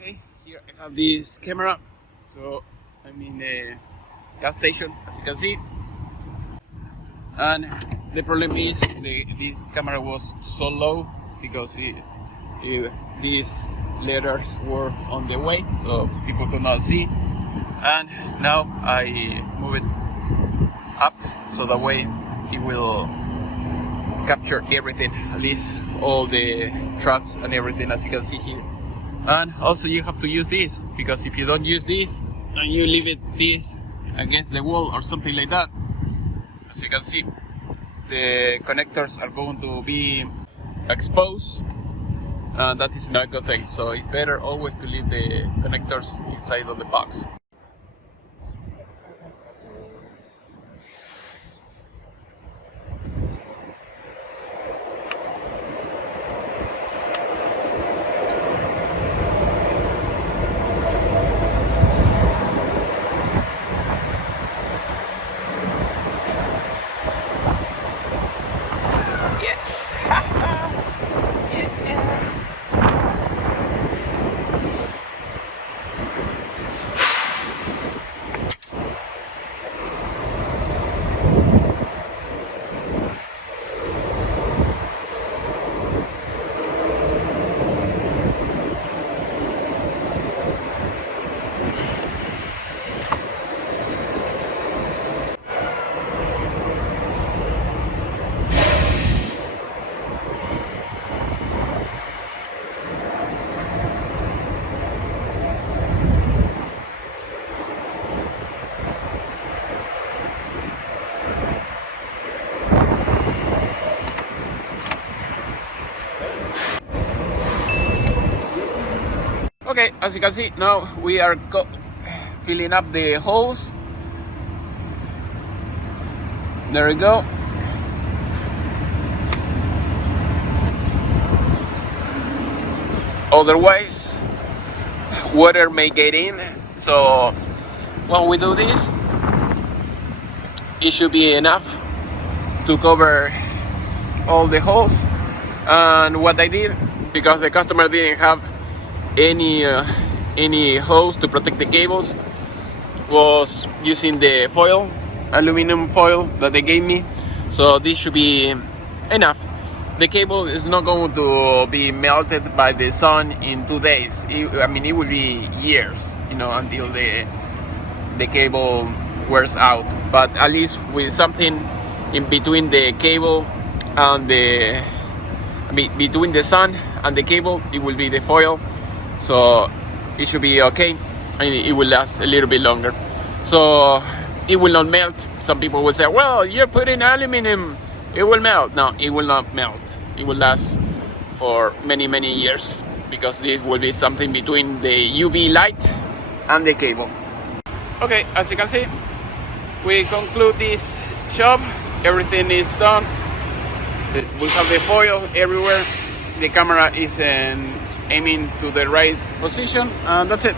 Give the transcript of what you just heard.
Okay, here I have this camera. So I'm in a gas station, as you can see, and the problem is this camera was so low because these letters were on the way, so people could not see. And now I move it up so that way it will capture everything, at least all the trucks and everything, as you can see here. And also you have to use this, because if you don't use this and you leave it this against the wall or something like that, as you can see, the connectors are going to be exposed, and that is not a good thing. So it's better always to leave the connectors inside of the box. Yes! Okay, as you can see, now we are filling up the holes. There we go. Otherwise, water may get in. So when we do this, it should be enough to cover all the holes. And what I did, because the customer didn't have any hose to protect the cables, was using the foil, aluminum foil that they gave me. So this should be enough. The cable is not going to be melted by the sun in 2 days. It will be years, until the cable wears out. But at least with something in between the cable and between the sun and the cable, it will be the foil. So it should be okay, and it will last a little bit longer. So it will not melt. Some people will say, well, you're putting aluminum, it will melt. No, it will not melt. It will last for many, many years, because this will be something between the UV light and the cable. Okay, as you can see, we conclude this job. Everything is done. We have the foil everywhere. The camera is aiming to the right position, and that's it.